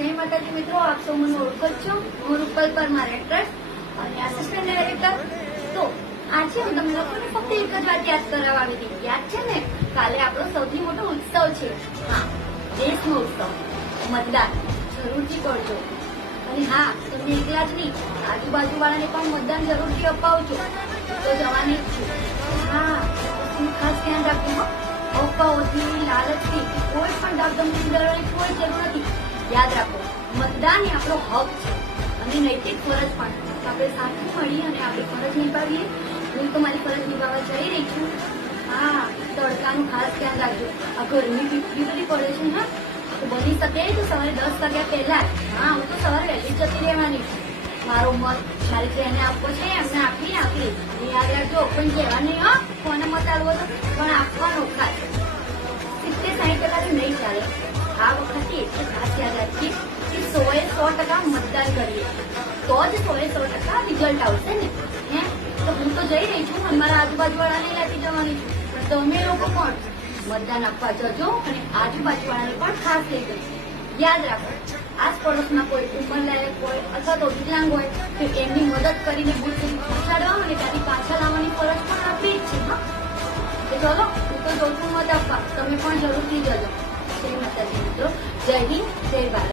જય માતાજી મિત્રો, આપ સૌ મને ઓળખો જ છો. હું રૂપલ પરમાર એક્ટ્રેસ અને આસિસ્ટન્ટ ડાયરેક્ટર. તો આજે હું તમને લોકોને ફક્ત એક જ વાત યાદ કરાવવા આવી હતી. યાદ છે ને, કાલે આપણો સૌથી મોટો ઉત્સવ છે. હા, દેશનો ઉત્સવ, મતદાન. જરૂરથી કરજો. અને હા, તમને એકલા જ નહીં, આજુબાજુ વાળાને પણ મતદાન જરૂરથી અપાવજો. તો જવાની જ છું. હા, ખાસ ધ્યાન રાખજો. અફવાઓથી, લાલચથી કોઈ પણ ધાકધમકી ડરવાની કોઈ જરૂર નથી. યાદ રાખો, મતદાન એ આપણો હક છે અને નૈતિક ફરજ પણ. આપણે સાથે મળી અને આપણી ફરજ નિભાવીએ. હું તો મારી ફરજ નિભાવવા જઈ રહી છું. હા, તડકાનું ખાસ ધ્યાન રાખજો. આ ગરમી કેટલી બધી પડે છે. હા, તો બની શકે તો સવારે 10 વાગ્યા પહેલા. હા, હું તો સવારે વહેલી જતી રહેવાની છું. મારો મત મારે જેને આપવો છે એમને આપી યાદ રાખજો. પણ કહેવા નહીં, હા, કોને મત આપવો તો પણ આપવાનો ખાસ. 70-60% નહીં ચાલે. આ વખતે એટલું ખાસ યાદ રાખીએ કે 100% મતદાન કરીએ, તો જ 100% રિઝલ્ટ આવશે ને. હે, તો હું તો જઈ રહી છું અને મારા આજુબાજુ વાળાને લેતી જવાની છું. પણ તમે લોકો પણ મતદાન આપવા જજો અને આજુબાજુ વાળાને પણ ખાસ લઈ જજો. યાદ રાખો, આસ પડોશમાં કોઈ ઉંમરલાયક હોય અથવા તો વિકલાંગ હોય તો એમની મદદ કરીને બુથ સુધી પહોંચાડવા અને ત્યાંથી પાછા લાવવાની ફરજ પણ આપી જ છે. હા, તો ચલો, હું તો જોઉં છું મત આપવા. તમે પણ જરૂરથી જજો. જય માતાજી મિત્રો, જય હિન્દ, જય ભારત.